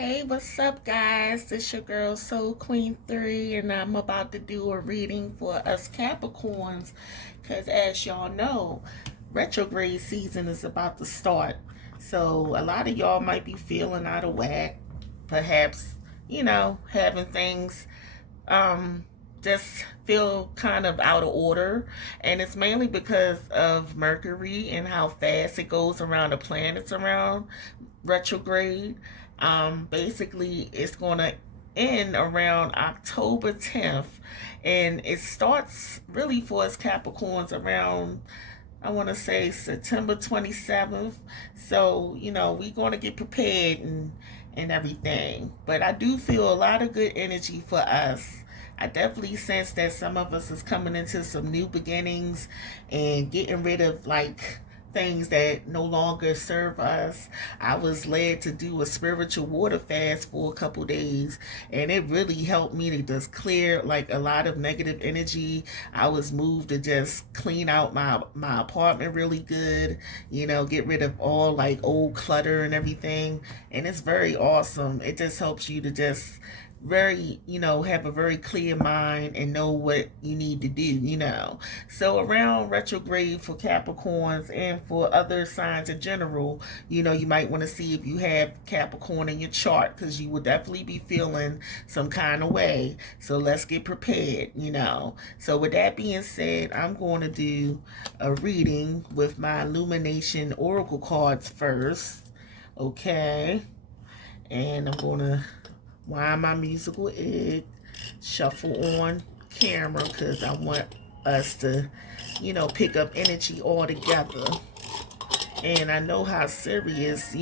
Hey, what's up, guys? This your girl Soul Queen 3, and I'm about to do a reading for us Capricorns because, as y'all know, retrograde season is about to start. So, a lot of y'all might be feeling out of whack, perhaps, having things um, just feel kind of out of order. And it's mainly because of Mercury and how fast it goes around the planets around retrograde. Basically, it's going to end around October 10th, and it starts really for us Capricorns around, I want to say, September 27th. So, we're going to get prepared and everything. But I do feel a lot of good energy for us. I definitely sense that some of us is coming into some new beginnings and getting rid of things that no longer serve us. I was led to do a spiritual water fast for a couple days, and it really helped me to just clear a lot of negative energy. I was moved to just clean out my apartment really good, get rid of all old clutter and everything. And it's very awesome. It just helps you to just very, have a very clear mind and know what you need to do. So around retrograde for Capricorns and for other signs in general, you might want to see if you have Capricorn in your chart because you will definitely be feeling some kind of way. So let's get prepared. So with that being said, I'm going to do a reading with my Illumination Oracle cards first. Okay. And I'm going to wind my musical egg, shuffle on camera because I want us to, pick up energy all together. And I know how serious,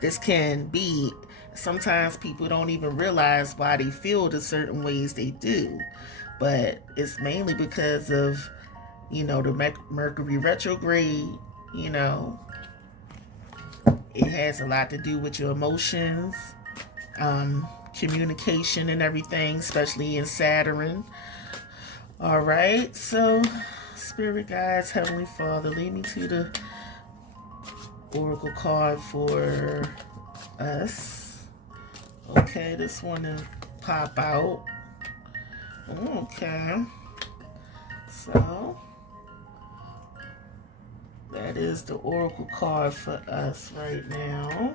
this can be. Sometimes people don't even realize why they feel the certain ways they do. But it's mainly because of, the Mercury retrograde, it has a lot to do with your emotions, communication and everything, especially in Saturn. All right, so Spirit Guides, Heavenly Father, lead me to the Oracle card for us. Okay, this one to pop out. Okay, so that is the Oracle card for us right now.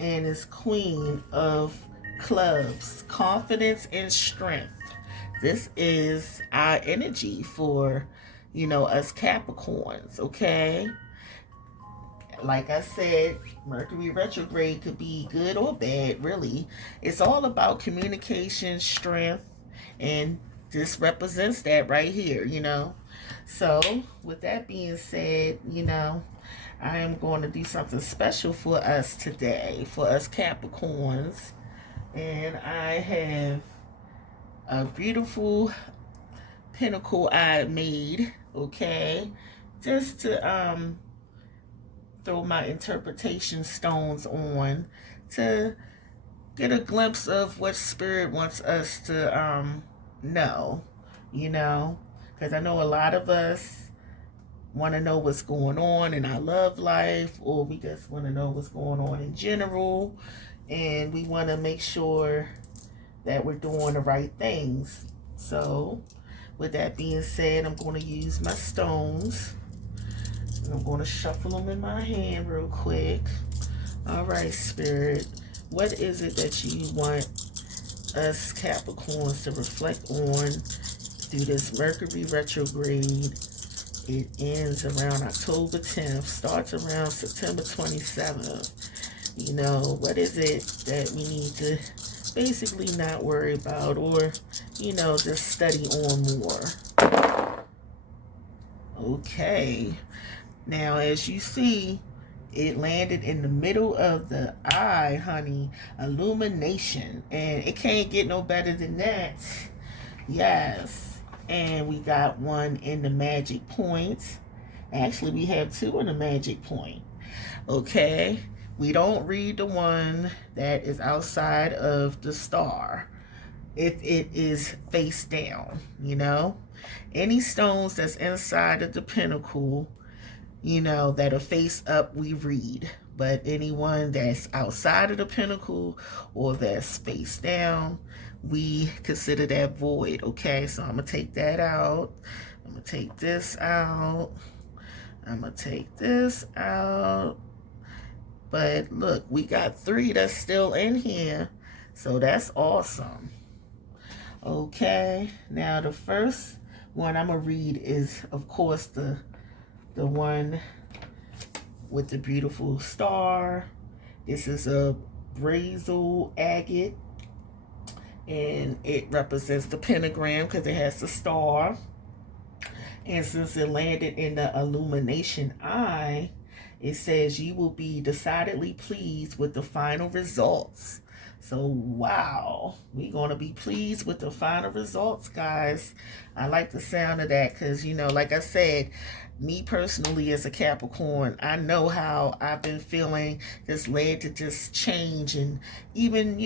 And it's Queen of Clubs, confidence and strength. This is our energy for, us Capricorns, okay? Like I said, Mercury retrograde could be good or bad, really. It's all about communication, strength, and this represents that right here. So, with that being said, I am going to do something special for us today, for us Capricorns. And I have a beautiful pinnacle I made, okay? Just to throw my interpretation stones on to get a glimpse of what Spirit wants us to know, Because I know a lot of us want to know what's going on in our love life, or we just want to know what's going on in general, and we want to make sure that we're doing the right things. So with that being said, I'm going to use my stones, and I'm going to shuffle them in my hand real quick. All right, Spirit, what is it that you want us Capricorns to reflect on through this Mercury retrograde? It ends around October 10th, starts around September 27th. What is it that we need to basically not worry about, or, just study on more? Okay. Now, as you see, it landed in the middle of the eye, honey. Illumination. And it can't get no better than that. Yes. And we got one in the magic point. Actually, we have two in the magic point. Okay. We don't read the one that is outside of the star if it is face down. Any stones that's inside of the pinnacle that are face up, we read. But anyone that's outside of the pentacle or that's face down, we consider that void. Okay, so I'm going to take that out. I'm going to take this out. I'm going to take this out. But look, we got 3 that's still in here. So that's awesome. Okay, now the first one I'm going to read is, of course, the one with the beautiful star. This is a brazel agate, and it represents the pentagram because it has the star. And since it landed in the illumination eye, it says you will be decidedly pleased with the final results. So, wow, we're going to be pleased with the final results, guys. I like the sound of that because, like I said, me personally as a Capricorn, I know how I've been feeling this led to just change and even,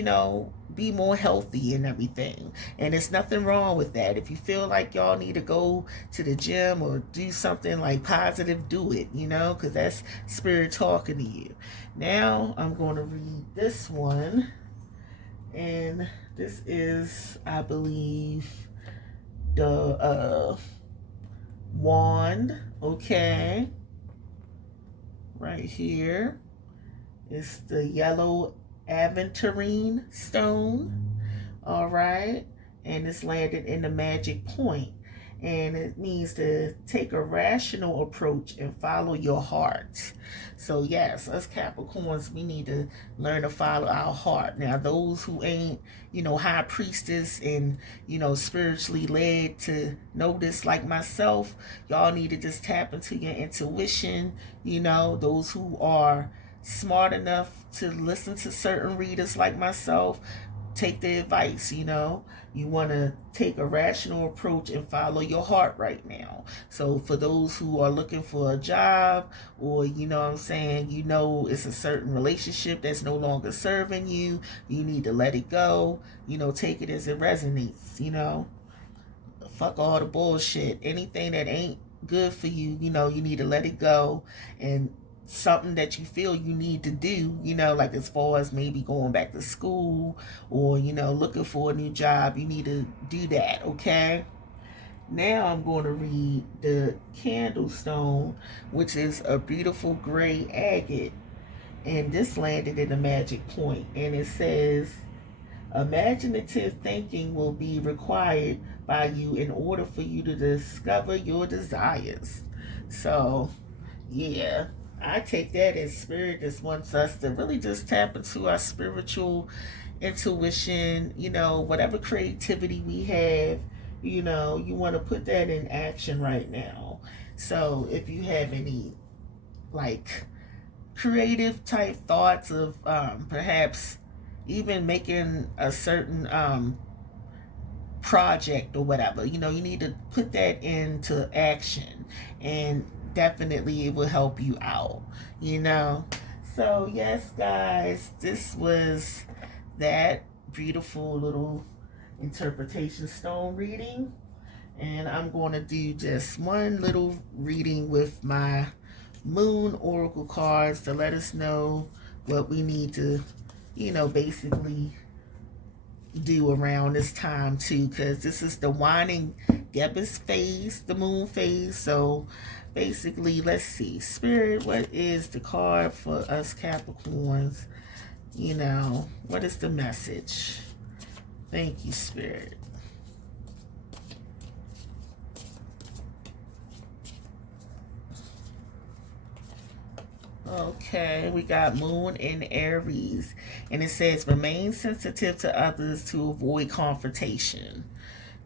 be more healthy and everything. And there's nothing wrong with that. If you feel like y'all need to go to the gym or do something like positive, do it, because that's spirit talking to you. Now I'm going to read this one. And this is, I believe, the wand. Okay, right here is the yellow aventurine stone. All right, and it's landed in the magic point, and it means to take a rational approach and follow your heart. So yes, us Capricorns, we need to learn to follow our heart. Now those who ain't high priestess and spiritually led to know this, like myself, y'all need to just tap into your intuition. Those who are smart enough to listen to certain readers like myself, take the advice. You want to take a rational approach and follow your heart right now. So for those who are looking for a job, or it's a certain relationship that's no longer serving you, you need to let it go. Take it as it resonates. Fuck all the bullshit. Anything that ain't good for you, you need to let it go. And something that you feel you need to do, like as far as maybe going back to school or, looking for a new job, you need to do that, okay? Now I'm going to read the candle stone, which is a beautiful gray agate. And this landed in the magic point. And it says, imaginative thinking will be required by you in order for you to discover your desires. So, yeah. I take that as spirit just wants us to really just tap into our spiritual intuition, whatever creativity we have, you want to put that in action right now. So if you have any like creative type thoughts of perhaps even making a certain project or whatever, you need to put that into action, and definitely it will help you out. So yes, guys, this was that beautiful little interpretation stone reading, and I'm going to do just one little reading with my moon oracle cards to let us know what we need to basically do around this time too, because this is the waning gibbous phase, the moon phase. So basically, let's see, spirit, what is the card for us Capricorns? What is the message? Thank you, spirit. Okay, we got moon in Aries, and it says remain sensitive to others to avoid confrontation.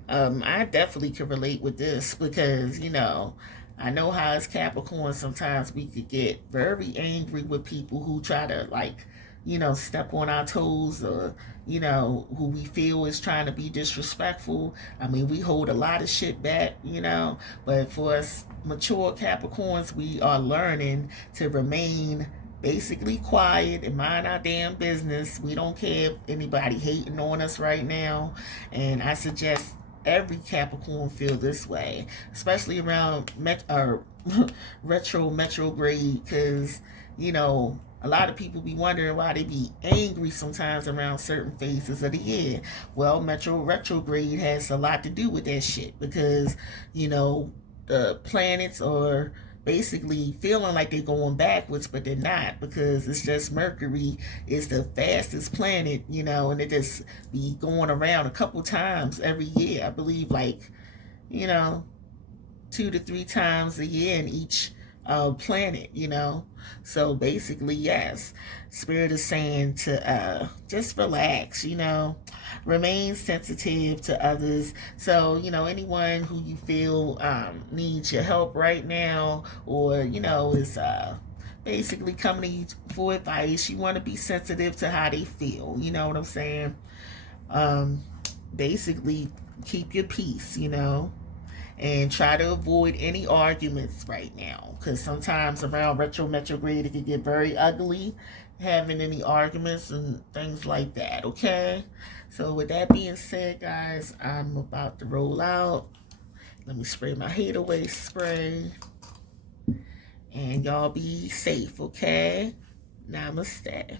I definitely can relate with this because, I know how as Capricorn sometimes we could get very angry with people who try to step on our toes, or, who we feel is trying to be disrespectful. I mean, we hold a lot of shit back, but for us mature Capricorns, we are learning to remain basically quiet and mind our damn business. We don't care if anybody hating on us right now. And I suggest every Capricorn feel this way, especially around retrograde, because, you know, a lot of people be wondering why they be angry sometimes around certain phases of the year. Well, retrograde has a lot to do with that shit, because, you know, the planets are basically feeling like they're going backwards, but they're not, because it's just Mercury is the fastest planet, you know, and it just be going around a couple times every year. I believe, like, you know, 2 to 3 times a year in each planet, you know. So basically, yes, Spirit is saying to just relax, you know, remain sensitive to others. So, you know, anyone who you feel needs your help right now, or, you know, is basically coming to you for advice, you want to be sensitive to how they feel, you know what I'm saying? Um, Basically, keep your peace, you know, and try to avoid any arguments right now, because sometimes around retrograde it can get very ugly, having any arguments and things like that. Okay, so with that being said, guys, I'm about to roll out. Let me spray my heat away spray, and y'all be safe. Okay, namaste.